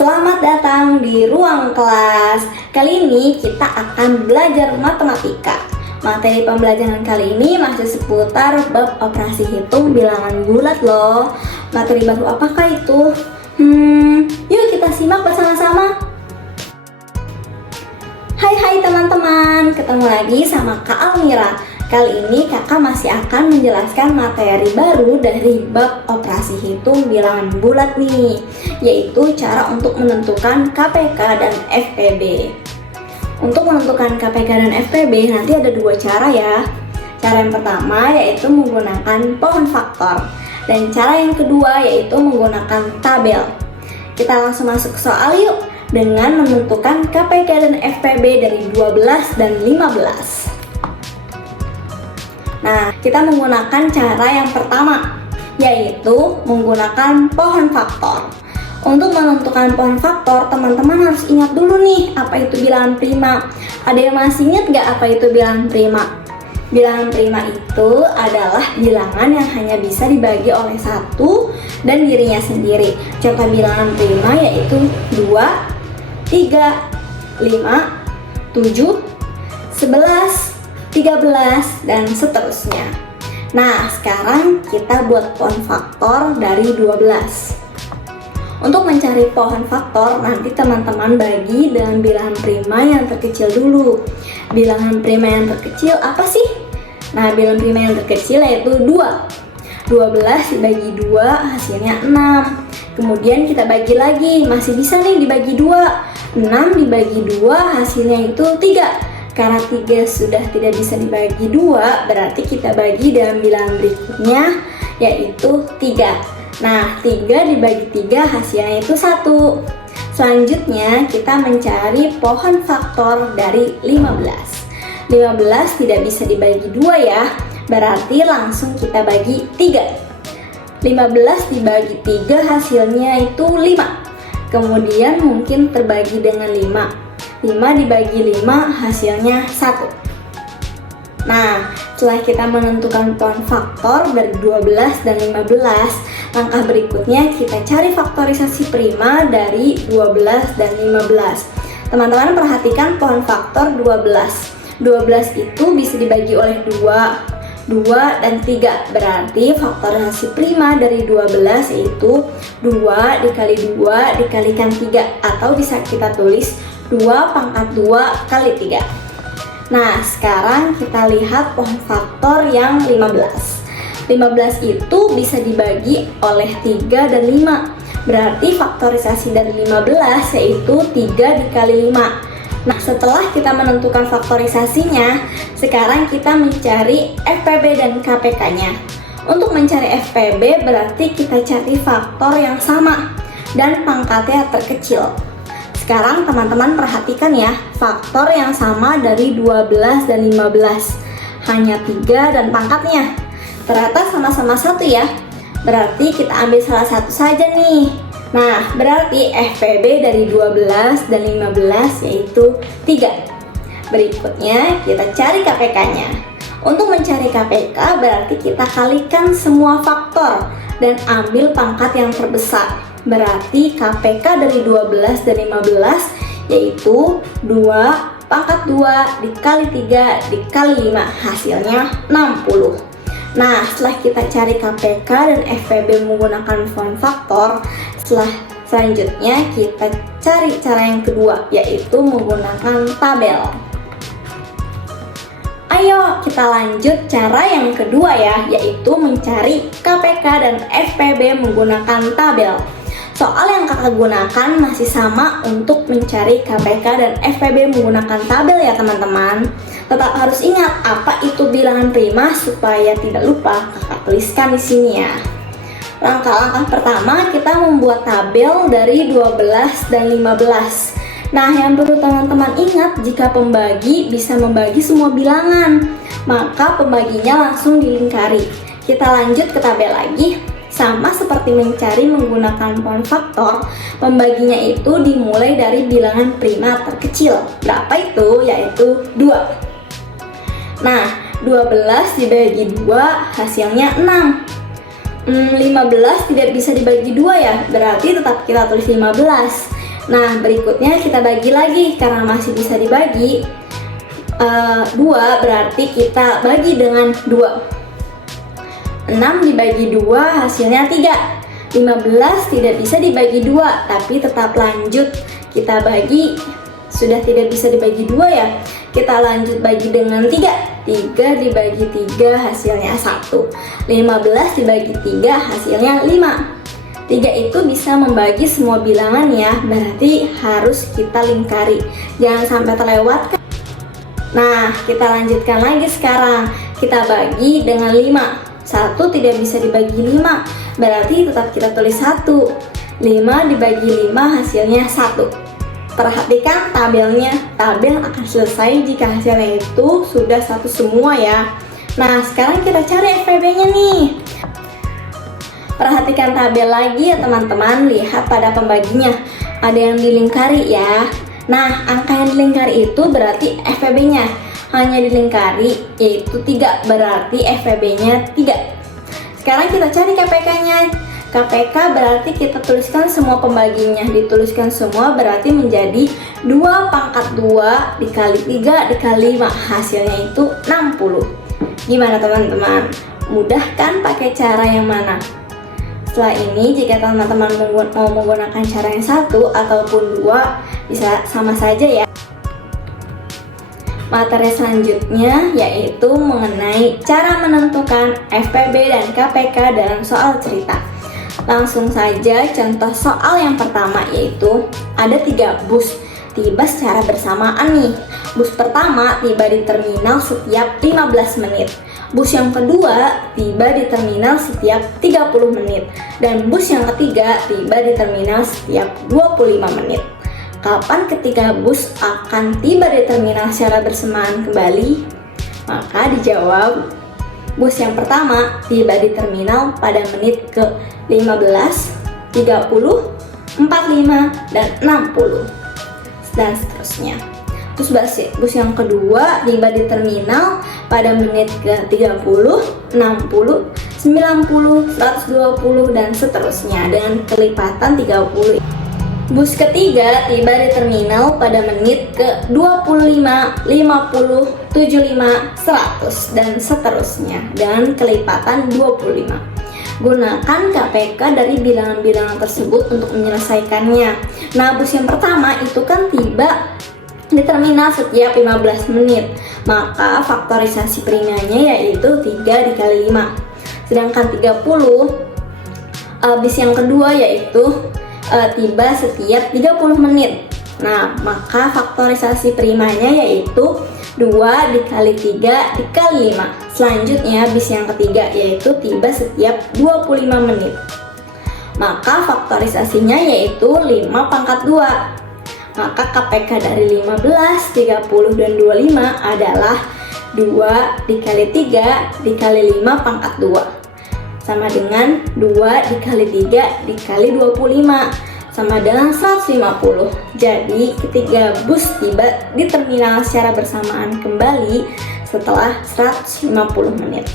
Selamat datang di ruang kelas. Kali ini kita akan belajar matematika. Materi pembelajaran kali ini masih seputar bab operasi hitung bilangan bulat loh. Materi baru apakah itu? Yuk kita simak bersama-sama. Hai teman-teman, ketemu lagi sama Kak Almira. Kali ini kakak masih akan menjelaskan materi baru dari bab operasi hitung bilangan bulat nih, yaitu cara untuk menentukan KPK dan FPB. Untuk menentukan KPK dan FPB nanti ada dua cara ya. Cara yang pertama yaitu menggunakan pohon faktor, dan cara yang kedua yaitu menggunakan tabel. Kita langsung masuk ke soal yuk, dengan menentukan KPK dan FPB dari 12 dan 15. Nah, kita menggunakan cara yang pertama, yaitu menggunakan pohon faktor. Untuk menentukan pohon faktor, teman-teman harus ingat dulu nih, apa itu bilangan prima. Ada yang masih ingat gak apa itu bilangan prima? Bilangan prima itu adalah bilangan yang hanya bisa dibagi oleh satu dan dirinya sendiri. Contoh bilangan prima yaitu 2, 3, 5, 7, 11, 13, dan seterusnya. Nah, sekarang kita buat pohon faktor dari 12. Untuk mencari pohon faktor, nanti teman-teman bagi dengan bilangan prima yang terkecil dulu. Bilangan prima yang terkecil apa sih? Nah, bilangan prima yang terkecil yaitu 2. 12 dibagi 2 hasilnya 6. Kemudian kita bagi lagi, masih bisa nih dibagi 2. 6 dibagi 2 hasilnya itu 3. Karena 3 sudah tidak bisa dibagi 2, berarti kita bagi dalam bilangan berikutnya yaitu 3. Nah, 3 dibagi 3 hasilnya itu 1. Selanjutnya kita mencari pohon faktor dari 15. 15 tidak bisa dibagi 2 ya, berarti langsung kita bagi 3. 15 dibagi 3 hasilnya itu 5. Kemudian mungkin terbagi dengan 5. 5 dibagi 5 hasilnya 1. Nah, setelah kita menentukan pohon faktor dari 12 dan 15, langkah berikutnya kita cari faktorisasi prima dari 12 dan 15. Teman-teman perhatikan pohon faktor 12. 12 itu bisa dibagi oleh 2, 2 dan 3. Berarti faktorisasi prima dari 12 yaitu 2 dikali 2 dikalikan 3, atau bisa kita tulis 2 pangkat 2 kali 3. Nah, sekarang kita lihat pohon faktor yang 15. 15 itu bisa dibagi oleh 3 dan 5. Berarti faktorisasi dari 15 yaitu 3 dikali 5. Nah, setelah kita menentukan faktorisasinya, sekarang kita mencari FPB dan KPK-nya. Untuk mencari FPB berarti kita cari faktor yang sama dan pangkatnya terkecil. Sekarang teman-teman perhatikan ya, faktor yang sama dari 12 dan 15. Hanya 3 dan pangkatnya. Ternyata sama-sama 1 ya. Berarti kita ambil salah satu saja nih. Nah, berarti FPB dari 12 dan 15 yaitu 3. Berikutnya kita cari KPK-nya. Untuk mencari KPK berarti kita kalikan semua faktor dan ambil pangkat yang terbesar. Berarti KPK dari 12 dan 15 yaitu 2 pangkat 2 dikali 3 dikali 5 hasilnya 60. Nah, setelah kita cari KPK dan FPB menggunakan pohon faktor, selanjutnya kita cari cara yang kedua yaitu menggunakan tabel. Ayo kita lanjut cara yang kedua ya, yaitu mencari KPK dan FPB menggunakan tabel. Soal yang kakak gunakan masih sama untuk mencari KPK dan FPB menggunakan tabel ya teman-teman. Tetap harus ingat apa itu bilangan prima supaya tidak lupa kakak tuliskan di sini ya. Langkah-langkah pertama kita membuat tabel dari 12 dan 15. Nah, yang perlu teman-teman ingat, jika pembagi bisa membagi semua bilangan, maka pembaginya langsung dilingkari. Kita lanjut ke tabel lagi. Sama seperti mencari menggunakan pohon faktor, pembaginya itu dimulai dari bilangan prima terkecil. Berapa itu? Yaitu 2. Nah, 12 dibagi 2 hasilnya 6. 15 tidak bisa dibagi 2 ya, berarti tetap kita tulis 15. Nah, berikutnya kita bagi lagi karena masih bisa dibagi. 2 berarti kita bagi dengan 2. 6 dibagi 2 hasilnya 3. 15 tidak bisa dibagi 2, tapi tetap lanjut. Kita bagi, sudah tidak bisa dibagi 2 ya. Kita lanjut bagi dengan 3. 3 dibagi 3 hasilnya 1. 15 dibagi 3 hasilnya 5. 3 itu bisa membagi semua bilangan ya, berarti harus kita lingkari. Jangan sampai terlewatkan. Nah, kita lanjutkan lagi sekarang. Kita bagi dengan 5. 1 tidak bisa dibagi 5, berarti tetap kita tulis 1. 5 dibagi 5 hasilnya 1. Perhatikan tabelnya. Tabel akan selesai jika hasilnya itu sudah 1 semua ya. Nah, sekarang kita cari FPB-nya nih. Perhatikan tabel lagi ya teman-teman, lihat pada pembaginya. Ada yang dilingkari ya. Nah, angka yang dilingkari itu berarti FPB-nya. Hanya dilingkari yaitu 3, berarti FPB-nya 3. Sekarang kita cari KPK-nya. KPK berarti kita tuliskan semua pembaginya. Dituliskan semua berarti menjadi 2 pangkat 2 dikali 3 dikali 5. Hasilnya itu 60. Gimana teman-teman? Mudah kan pakai cara yang mana? Setelah ini, jika teman-teman mau menggunakan cara yang 1 ataupun 2, bisa sama saja ya. Materi selanjutnya yaitu mengenai cara menentukan FPB dan KPK dalam soal cerita. Langsung saja contoh soal yang pertama, yaitu ada 3 bus tiba secara bersamaan nih. Bus pertama tiba di terminal setiap 15 menit. Bus yang kedua tiba di terminal setiap 30 menit. Dan bus yang ketiga tiba di terminal setiap 25 menit. Kapan ketiga bus akan tiba di terminal secara bersamaan kembali? Maka dijawab, bus yang pertama tiba di terminal pada menit ke 15, 30, 45, dan 60, dan seterusnya. Terus bus yang kedua tiba di terminal pada menit ke 30, 60, 90, 120, dan seterusnya dengan kelipatan 30. Bus ketiga tiba di terminal pada menit ke 25, 50, 75, 100, dan seterusnya dengan kelipatan 25. Gunakan KPK dari bilangan-bilangan tersebut untuk menyelesaikannya. Nah, bus yang pertama itu kan tiba di terminal setiap 15 menit. Maka faktorisasi primanya yaitu 3 dikali 5. Sedangkan 30, bis yang kedua yaitu tiba setiap 30 menit. Nah, maka faktorisasi primanya yaitu 2 dikali 3 dikali 5. Selanjutnya bis yang ketiga yaitu tiba setiap 25 menit. Maka faktorisasinya yaitu 5 pangkat 2. Maka KPK dari 15, 30, dan 25 adalah 2 dikali 3 dikali 5 pangkat 2. Sama dengan 2 dikali 3 dikali 25, sama dengan 150. Jadi ketiga bus tiba di terminal secara bersamaan kembali setelah 150 menit.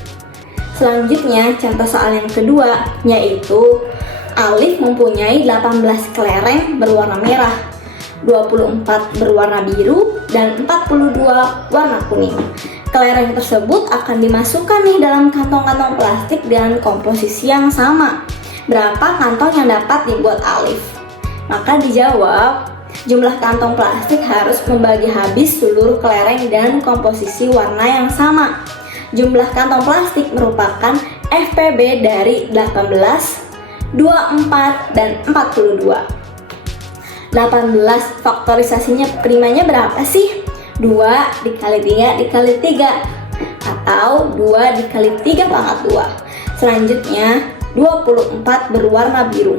Selanjutnya contoh soal yang kedua, yaitu Alif mempunyai 18 kelereng berwarna merah, 24 berwarna biru, dan 42 warna kuning. Kelereng tersebut akan dimasukkan nih dalam kantong-kantong plastik dengan komposisi yang sama. Berapa kantong yang dapat dibuat Alif? Maka dijawab, jumlah kantong plastik harus membagi habis seluruh kelereng dan komposisi warna yang sama. Jumlah kantong plastik merupakan FPB dari 18, 24, dan 42. 18 faktorisasinya primanya berapa sih? 2 dikali 3 dikali 3, atau 2 dikali 3 pangkat 2. Selanjutnya 24 berwarna biru.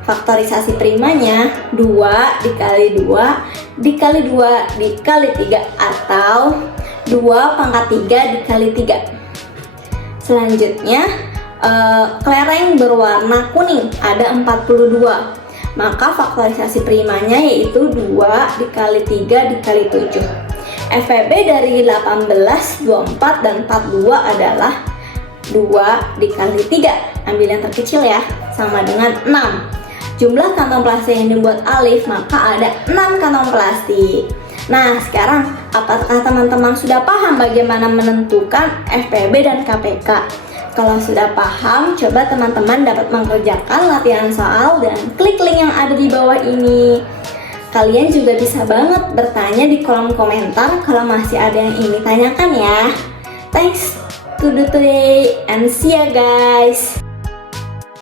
Faktorisasi primanya 2 dikali 2 dikali 2 dikali 3, atau 2 pangkat 3 dikali 3. Selanjutnya kelereng berwarna kuning ada 42. Maka faktorisasi primanya yaitu 2 dikali 3 dikali 7. FPB dari 18, 24, dan 42 adalah 2 dikali 3. Ambil yang terkecil ya, sama dengan 6. jumlah kantong plastik yang dibuat Alif, maka ada 6 kantong plastik. Nah, sekarang apakah teman-teman sudah paham bagaimana menentukan FPB dan KPK? Kalau sudah paham, coba teman-teman dapat mengerjakan latihan soal dan klik link yang ada di bawah ini. Kalian juga bisa banget bertanya di kolom komentar kalau masih ada yang ingin ditanyakan ya. Thanks to do today and see ya guys.